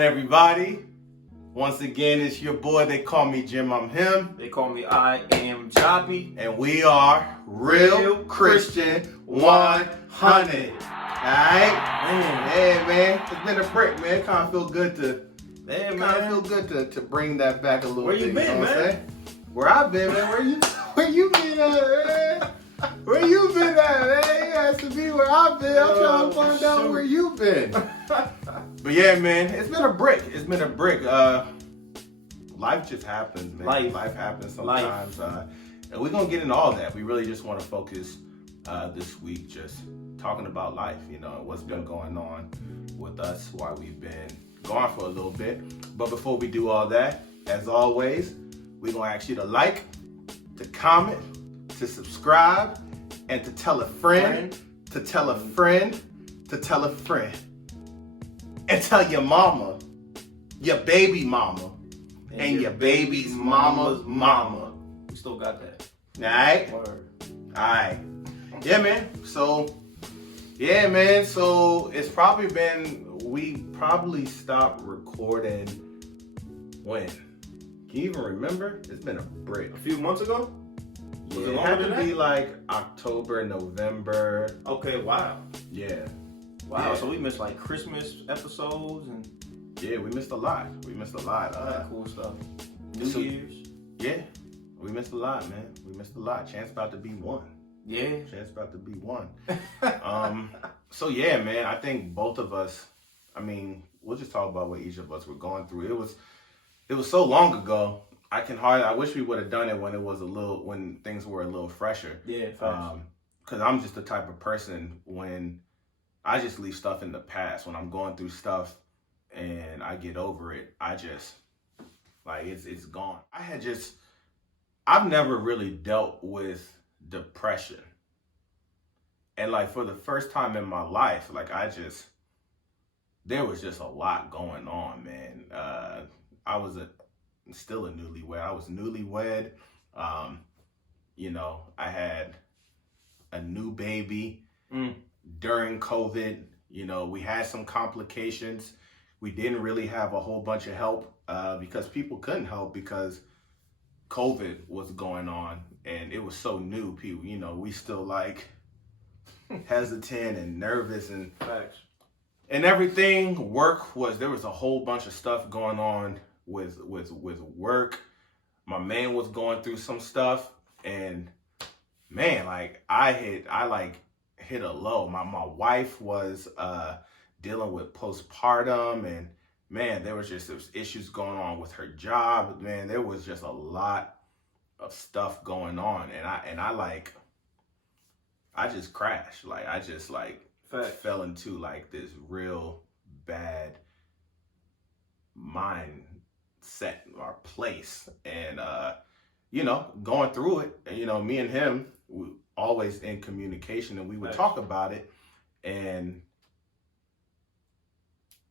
on, everybody? Once again, it's your boy. They call me Jim, I'm him. They call me I am JOPP. And we are Real Christian 100. Alright? Man. It's been a break, man. It kind of feel good to bring that back a little Where bit. You been, man? Where I've been, man? Where you been at, man? Where you been at, man? You asked to be where I've been. I'm trying to find out where you been. But yeah, man, it's been a break. Life just happens, man. Life happens sometimes. And we're going to get into all that. We really just want to focus this week just talking about life, what's been going on with us, why we've been gone for a little bit. But before we do all that, as always, we're going to ask you to like, to comment, to subscribe, and to tell a friend, to tell a friend, to tell a friend. And tell your mama, your baby mama, and your baby's mama's mama. We still got that. Alright? Alright. Yeah, man. So it's probably been, we probably stopped recording when? Can you even remember? It's been a break. A few months ago? Yeah, it had to be like October, November. Okay, wow. Yeah. Wow, so we missed like Christmas episodes and... Yeah, we missed a lot. Cool stuff. New Year's. Yeah, we missed a lot, man. Chance about to be one. Yeah. So yeah, man, I think both of us, we'll just talk about what each of us were going through. It was so long ago. I wish we would have done it when things were a little fresher. Yeah, because I'm just the type of person when I just leave stuff in the past. When I'm going through stuff and I get over it, I just, it's gone. I've never really dealt with depression. And for the first time in my life, there was just a lot going on, man. I was still a newlywed. I was newlywed. I had a new baby. During COVID, we had some complications. We didn't really have a whole bunch of help because people couldn't help because COVID was going on and it was so new. People, we still hesitant and nervous and everything. There was a whole bunch of stuff going on with work. My man was going through some stuff and man, I hit a low. My wife was dealing with postpartum and man, there was issues going on with her job. Man, there was just a lot of stuff going on and I just crashed. I just fell into this real bad mindset or place and going through it, and me and him, we always in communication and we would talk about it. And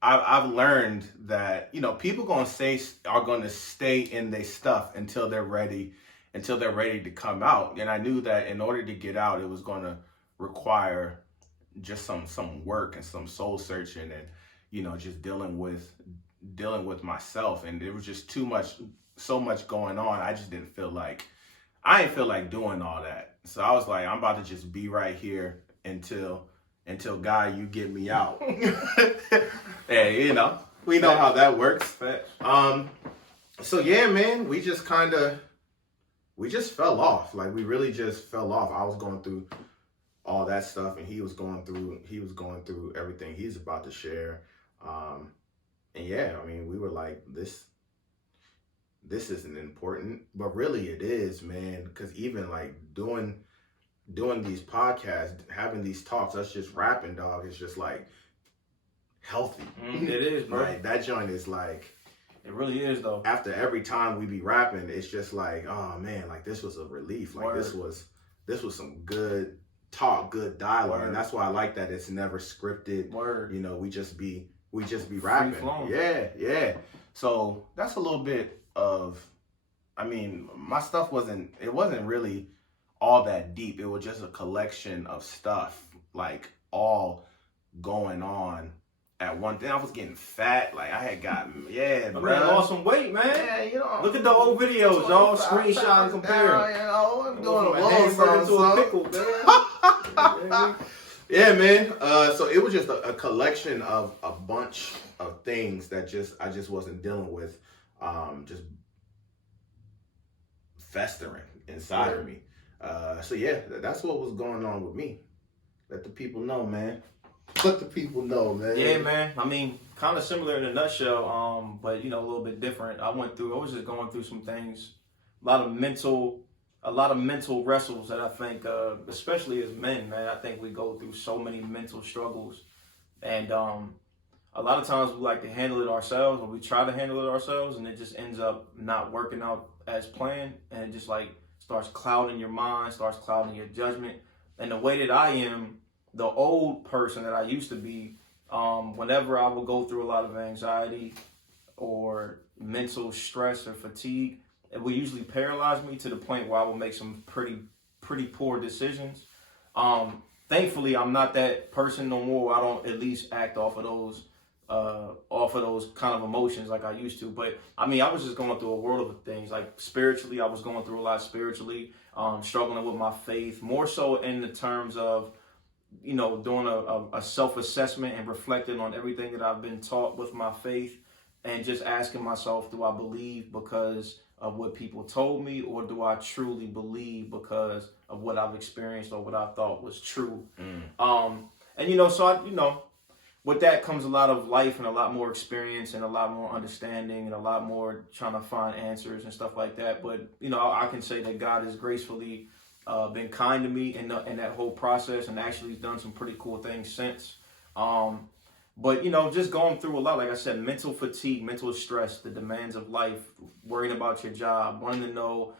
I've learned that, people are going to stay in their stuff until they're ready to come out. And I knew that in order to get out, it was going to require just some work and some soul searching and, just dealing with myself. And there was just so much going on. I just didn't feel like doing all that. So I was I'm about to just be right here until God, you get me out. And we know how that works. So yeah, man, we just fell off. We really just fell off. I was going through all that stuff and he was going through everything he's about to share. And yeah, we were this isn't important, but really it is, man. Because even doing these podcasts, having these talks, us just rapping, dog, it's just healthy. It is, bro. That joint is it really is, though. After every time we be rapping, it's just oh man, this was a relief. This was some good talk, good dialogue. And that's why I like that it's never scripted. We just be rapping. Yeah. So that's a little bit of, my stuff wasn't really all that deep. It was just a collection of stuff all going on at one thing. I was getting fat. Like I had gotten, yeah, I bro. mean, lost some weight, man. Yeah, you know. Look at the old videos, y'all. Screenshot and compare. You know, I'm doing a little hamburger to a pickle, man. Yeah, man. So it was just a collection of a bunch of things that I just wasn't dealing with, just festering inside of me. So yeah, that's what was going on with me. Let the people know, man. Let the people know, man. Yeah, man. I mean, kind of similar in a nutshell, but you know, a little bit different. I was just going through some things, a lot of mental wrestles that I think, especially as men, man, I think we go through so many mental struggles, and a lot of times we like to handle it ourselves, or we try to handle it ourselves, and it just ends up not working out as planned, and it just like starts clouding your mind, starts clouding your judgment. And the way that I am, the old person that I used to be, whenever I would go through a lot of anxiety or mental stress or fatigue, it would usually paralyze me to the point where I would make some pretty poor decisions. Thankfully, I'm not that person no more. I don't at least act off of those kind of emotions like I used to. But I mean, I was just going through a world of things. Like spiritually, I was going through a lot spiritually, struggling with my faith, more so in the terms of, you know, doing a self-assessment and reflecting on everything that I've been taught with my faith, and just asking myself, do I believe because of what people told me, or do I truly believe because of what I've experienced or what I thought was true? And you know, so with that comes a lot of life and a lot more experience and a lot more understanding and a lot more trying to find answers and stuff like that. But you know, I can say that God has gracefully been kind to me in that whole process, and actually has done some pretty cool things since. But you know, just going through a lot, like I said, mental fatigue, mental stress, the demands of life, worrying about your job, wanting to know,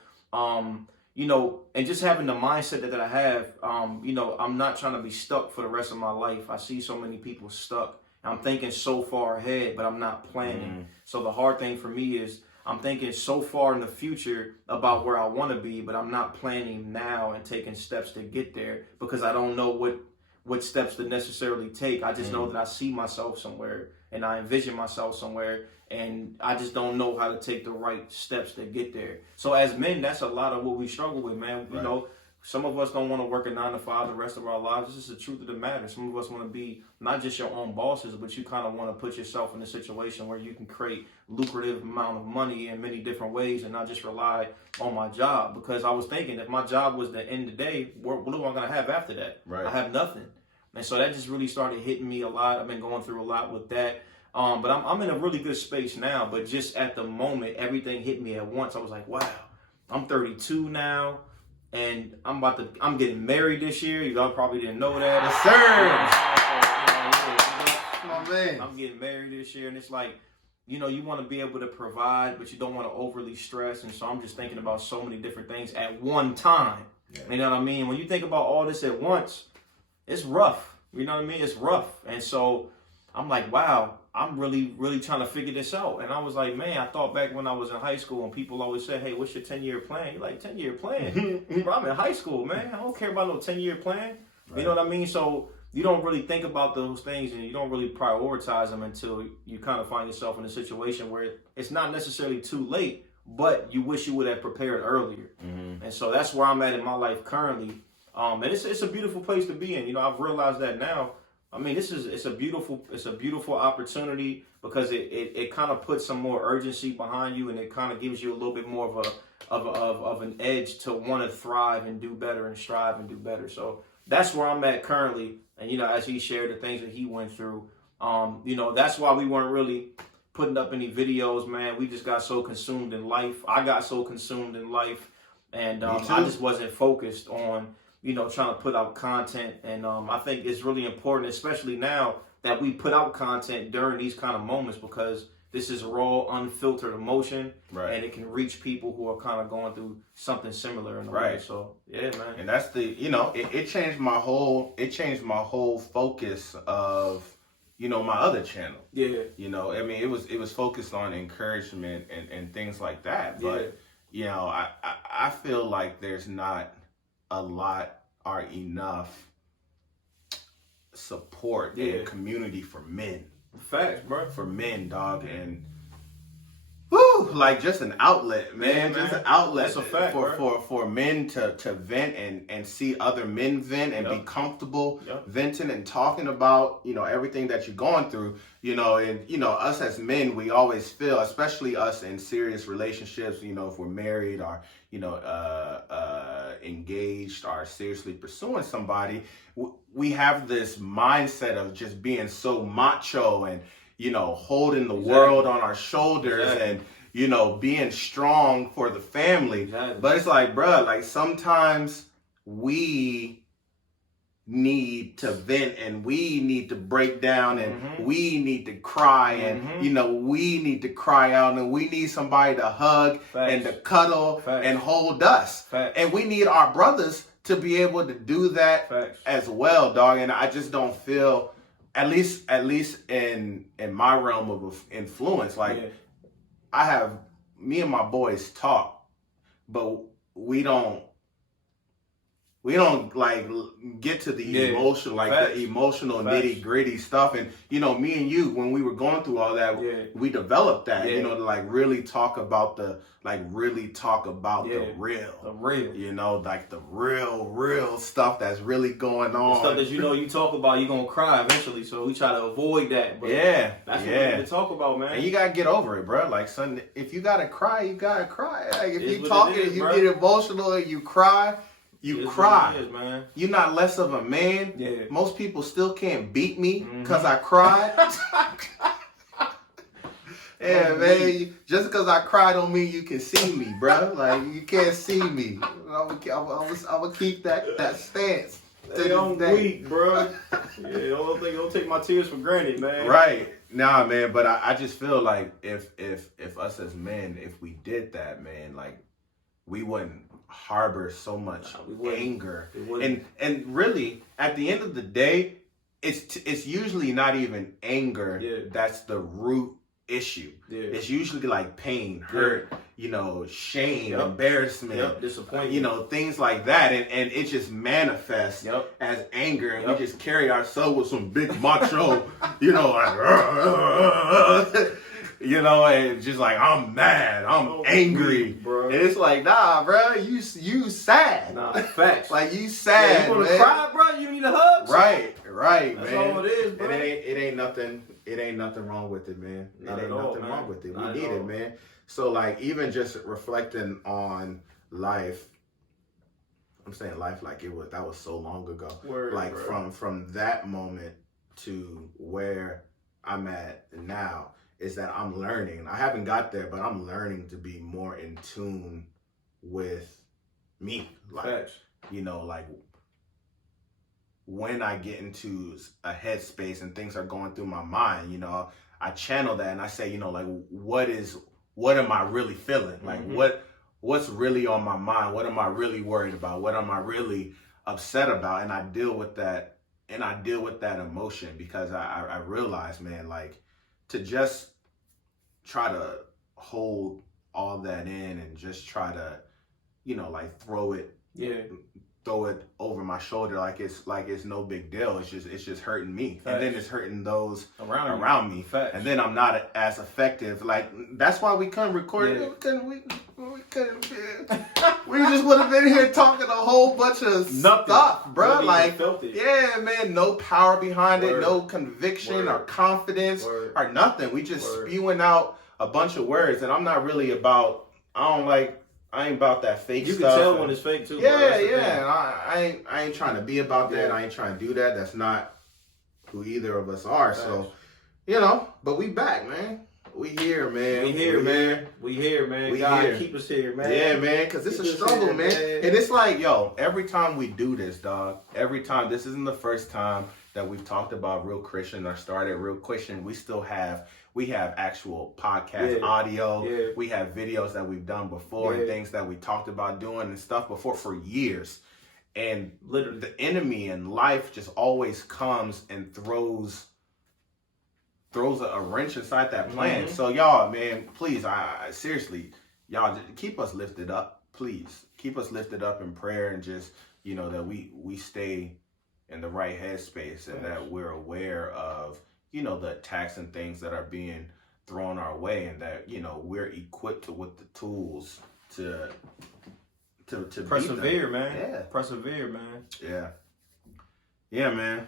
you know, and just having the mindset that I have, you know, I'm not trying to be stuck for the rest of my life. I see so many people stuck. I'm thinking so far ahead, but I'm not planning. So the hard thing for me is I'm thinking so far in the future about where I want to be, but I'm not planning now and taking steps to get there, because I don't know what steps to necessarily take. I just know that I see myself somewhere and I envision myself somewhere, and I just don't know how to take the right steps to get there. So as men, that's a lot of what we struggle with, man. You know, some of us don't want to work a 9 to 5 the rest of our lives. This is the truth of the matter. Some of us want to be not just your own bosses, but you kind of want to put yourself in a situation where you can create lucrative amount of money in many different ways and not just rely on my job. Because I was thinking, if my job was the end of the day, what am I going to have after that? Right. I have nothing. And so that just really started hitting me a lot. I've been going through a lot with that. But I'm in a really good space now. But just at the moment, everything hit me at once. I was like, wow, I'm 32 now, and I'm getting married this year. You all probably didn't know that. Yes, sir. My man. I'm getting married this year, and it's like, you know, you want to be able to provide, but you don't want to overly stress. And so I'm just thinking about so many different things at one time. Yeah. You know what I mean? When you think about all this at once, it's rough. You know what I mean? It's rough. And so I'm like, wow, I'm really, really trying to figure this out. And I was like, man, I thought back when I was in high school and people always said, hey, what's your 10-year plan? You're like, 10-year plan? Bro, I'm in high school, man. I don't care about no 10-year plan. Right. You know what I mean? So you don't really think about those things, and you don't really prioritize them until you kind of find yourself in a situation where it's not necessarily too late, but you wish you would have prepared earlier. And so that's where I'm at in my life currently. And it's a beautiful place to be in. You know, I've realized that now. I mean, it's a beautiful opportunity, because it kind of puts some more urgency behind you, and it kind of gives you a little bit more of an edge to want to thrive and do better and strive and do better. So that's where I'm at currently. And you know, as he shared the things that he went through, you know, that's why we weren't really putting up any videos, man. We just got so consumed in life. I got so consumed in life, and I just wasn't focused on, you know, trying to put out content. And I think it's really important, especially now, that we put out content during these kind of moments, because this is raw, unfiltered emotion, and it can reach people who are kind of going through something similar in a way. So yeah, man. And that's the, you know, it changed my whole focus of, you know, my other channel. Yeah. You know, I mean, it was focused on encouragement and things like that. But you know, I feel like there's not a lot or enough support and community for men. Facts, bro. For men, dog, and whew, like just an outlet, man. Yeah, just man. an outlet That's a fact, for men to vent and see other men vent and be comfortable venting and talking about, you know, everything that you're going through, you know. And you know, us as men, we always feel, especially us in serious relationships, you know, if we're married or, you know, engaged or seriously pursuing somebody, we have this mindset of just being so macho and, you know, holding the world on our shoulders and, you know, being strong for the family. But it's like, bruh, like sometimes we need to vent and we need to break down and we need to cry and, you know, we need to cry out and we need somebody to hug and to cuddle and hold us. And we need our brothers to be able to do that as well, dog. And I just don't feel, at least in my realm of influence, like I have, me and my boys talk, but we don't like get to the emotional, like the emotional nitty gritty stuff. And you know, me and you, when we were going through all that, we developed that, you know, to like really talk about the real, you know, like the real stuff that's really going on. The stuff that, you know, you talk about, you're gonna cry eventually. So we try to avoid that. But that's what we need to talk about, man. And you gotta get over it, bro. Like, son, if you gotta cry, you gotta cry. Like, if you talking and you get emotional and you cry. You cry. Man. You're not less of a man. Yeah. Most people still can't beat me because I cried. Yeah, man. Just because I cried don't mean you can see me, bro. Like, you can't see me. I'm gonna keep that stance. Hey, I'm weak, bro. Don't take my tears for granted, man. Right. Nah, man. But I just feel like if us as men, if we did that, man, like we wouldn't harbor so much anger. And really, at the end of the day, it's usually not even anger that's the root issue. It's usually like pain, hurt, you know, shame, embarrassment, disappointment, you know, things like that. And it just manifests as anger, and we just carry ourselves with some big macho, you know, like you know, and just like, I'm mad, I'm angry, bro. And it's like, nah, bro, you sad. Nah, facts. Like, you sad, you want to cry, bro? You need a hug? Right, That's man. all it is, bro. And it ain't nothing wrong with it, man. Not it ain't at all, nothing man. wrong with it. Not We need it, man. So, like, even just reflecting on life, I'm saying life like that was so long ago. Like, bro. From that moment to where I'm at now, is that I'm learning. I haven't got there, but I'm learning to be more in tune with me. Like, you know, like when I get into a headspace and things are going through my mind, you know, I channel that and I say, you know, like, what am I really feeling? Like, what's really on my mind? What am I really worried about? What am I really upset about? And I deal with that, emotion, because I realize, man, like, to just try to hold all that in and just try to, you know, like throw it over my shoulder like it's no big deal. It's just hurting me. And then it's hurting those around me. And then I'm not as effective. Like, that's why we couldn't record it. We couldn't. We just would have been here talking a whole bunch of stuff, bro. Like, yeah, man, no power behind it, no conviction or confidence or nothing. We just spewing out a bunch of words, and I'm not really about. I ain't about that fake stuff. You can tell when it's fake too. Yeah. I ain't trying to be about that. I ain't trying to do that. That's not who either of us are. So, you know, but we back, man. We here, man. We here, man. God, keep us here, man. Yeah, man, because it's a struggle, man. And it's like, yo, every time we do this, dog, this isn't the first time that we've talked about Real Christian or started Real Christian. We have actual podcast audio. We have videos that we've done before and things that we talked about doing and stuff before for years. And literally, the enemy in life just always comes and throws a wrench inside that plan. So y'all, man, please, I seriously, y'all, just keep us lifted up. Please keep us lifted up in prayer, and just, you know, that we stay in the right headspace, and that we're aware of, you know, the attacks and things that are being thrown our way, and that, you know, we're equipped with the tools to persevere, man. Yeah. Persevere, man. Yeah. Yeah, man.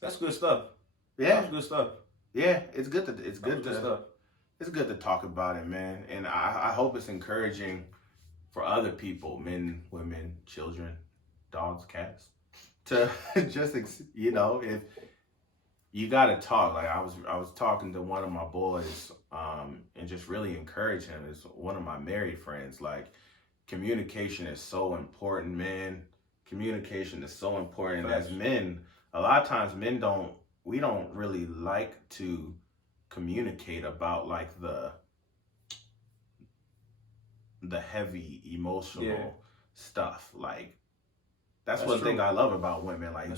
That's good stuff. Yeah. That's good stuff. Yeah, it's good Stuff. It's good to talk about it, man. And I hope it's encouraging for other people, men, women, children, dogs, cats, to just, you know, if you got to talk. Like I was talking to one of my boys, and just really encourage him. It's one of my married friends. Like, communication is so important, man. Communication is so important. And as men, a lot of times we don't really like to communicate about like the heavy emotional stuff. Like, that's one thing I love about women. Like,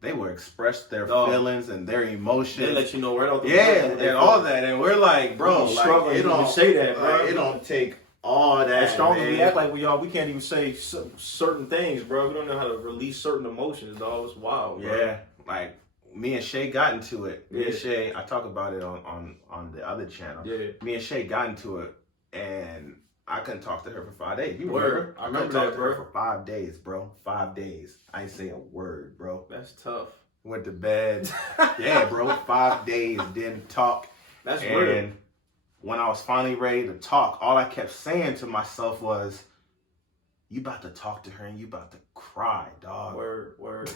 they will express their feelings and their emotions. They let you know right off the and all that. And we're like, bro, like, it don't say that, bro. Like, it don't take all that. As strong as we act like we are, we can't even say certain things, bro. We don't know how to release certain emotions, dog. It's wild, bro. Yeah, like me and Shay got into it. Me and Shay, I talk about it on the other channel. Yeah. Me and Shay got into it, and I couldn't talk to her for 5 days. You remember? I remember talk that, to her bro. for 5 days, bro. 5 days. I ain't say a word, bro. That's tough. Went to bed. Yeah, bro. 5 days, didn't talk. That's and real. When I was finally ready to talk, all I kept saying to myself was, you about to talk to her and you about to cry, dog. Word.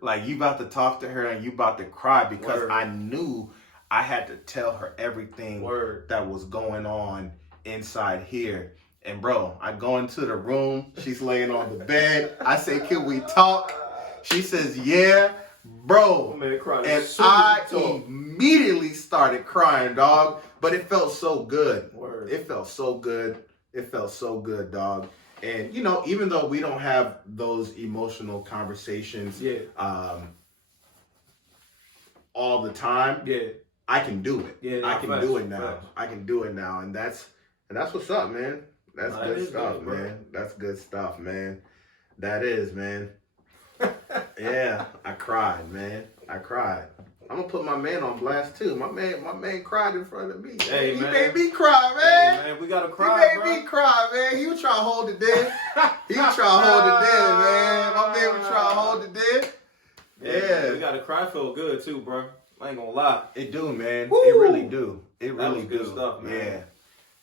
Like, you about to talk to her and you about to cry, because I knew I had to tell her everything that was going on inside here. And bro, I go into the room, she's laying on the bed. I say, can we talk? She says, yeah. Bro, and I immediately started crying, dog. But it felt so good. It felt so good. It felt so good, dog. And, you know, even though we don't have those emotional conversations all the time, I can do it. Yeah, I can do it now. I can do it now. And that's what's up, man. That's good stuff, man. That's good stuff, man. That is, man. Yeah, I cried, man. I cried. I'm gonna put my man on blast too. My man cried in front of me. Hey, he man. made me cry, man. Hey, man, we gotta cry, He made me cry, man. He was trying to hold it in. He was trying to hold it in, man. My man was trying to hold it in. Yeah. We gotta cry. Feel good too, bro. I ain't gonna lie. It do, man. Woo! It really do. It really good stuff, man. Yeah.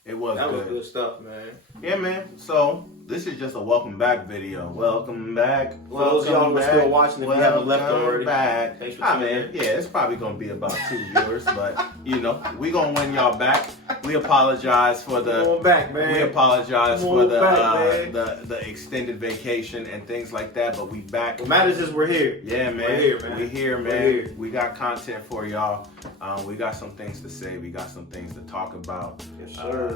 It was That good. was good stuff, man. Yeah, man. So this is just a welcome back video. Welcome back. For those of y'all who are still watching, if you haven't left already, back. thanks for Man. tuning in. Yeah, it's probably gonna be about 2 viewers, but you know, we gonna win y'all back. We apologize for the. Come on back, man. We apologize Come for on the back, the extended vacation and things like that, but we back. What matters is we're here. Yeah, man. We're here, man. We here, man. We're here. We got content for y'all. We got some things to say. We got some things to talk about. Yes, sir.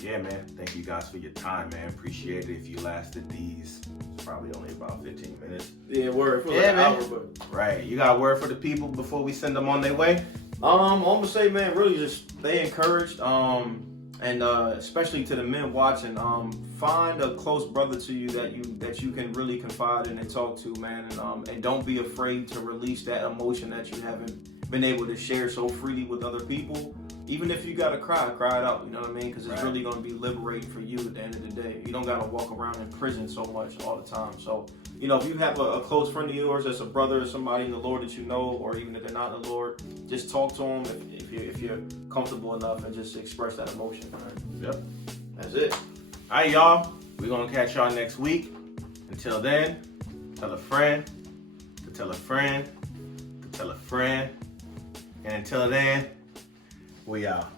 Yeah, man. Thank you guys for your time, man. Appreciate it. If you lasted these, it's probably only about 15 minutes. Yeah, word. For Yeah, like an man. hour, but... Right. You got a word for the people before we send them on their way? I'm gonna say, man, really just stay encouraged. And especially to the men watching, find a close brother to you that you can really confide in and talk to, man. And don't be afraid to release that emotion that you haven't been able to share so freely with other people. Even if you gotta cry it out. You know what I mean? Because it's really gonna be liberating for you at the end of the day. You don't gotta walk around in prison so much all the time. So, you know, if you have a close friend of yours that's a brother or somebody in the Lord that you know, or even if they're not in the Lord, just talk to them if you're comfortable enough and just express that emotion, man. Yep. That's it. All right, y'all. We're going to catch y'all next week. Until then, tell a friend to tell a friend to tell a friend. And until then, we out.